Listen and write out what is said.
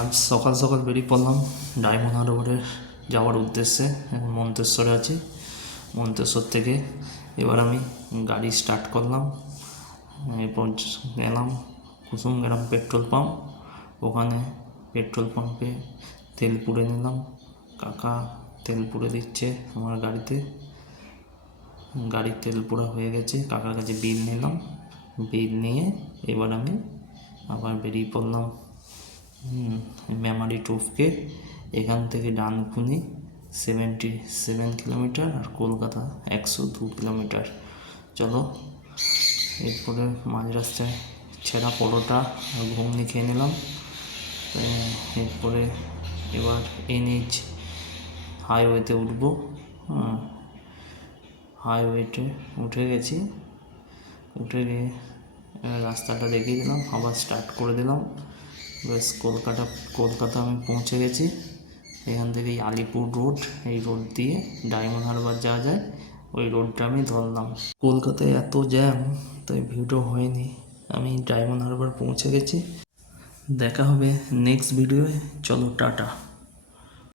আজ সকাল সকাল বেরিয়ে পড়লাম ডায়মন্ড হারবারে যাওয়ার উদ্দেশ্যে। এখন মন্তেশ্বরে আছি। মন্তেশ্বর থেকে এবার আমি গাড়ি স্টার্ট করলাম। এরপর গেলাম কুসুমগ্রাম পেট্রোল পাম্প। ওখানে পেট্রোল পাম্পে তেল পুড়ে নিলাম। কাকা তেল পুড়ে দিচ্ছে আমার গাড়িতে। গাড়ির তেল পুড়া হয়ে গেছে। কাকার কাছে বিল নিলাম। বিল নিয়ে এবার আমি আবার বেরিয়ে পড়লাম মেমারি টুপকে। এখান থেকে ডানকুনি 77 কিলোমিটার আর কলকাতা 102 কিলোমিটার। চলো, এরপরে মাঝ রাস্তায় ছেঁড়া পরোটা আর ঘুগনি খেয়ে নিলাম। এরপরে এবার NH হাইওয়েতে উঠবো। হাইওয়েতে উঠে গেছি। উঠে গিয়ে রাস্তাটা দেখিয়ে দিলাম, আবার স্টার্ট করে দিলাম। বেশ কলকাতা আমি পৌঁছে গেছি। এখান থেকে এই আলিপুর রোড, এই রোড দিয়ে ডায়মন্ড হারবার যাওয়া যায়, ওই রোডটা আমি ধরলাম। কলকাতায় এত জ্যাম, তাই ভিডিও হয়নি। আমি ডায়মন্ড হারবার পৌঁছে গেছি। দেখা হবে নেক্সট ভিডিওয়ে। চলো, টাটা।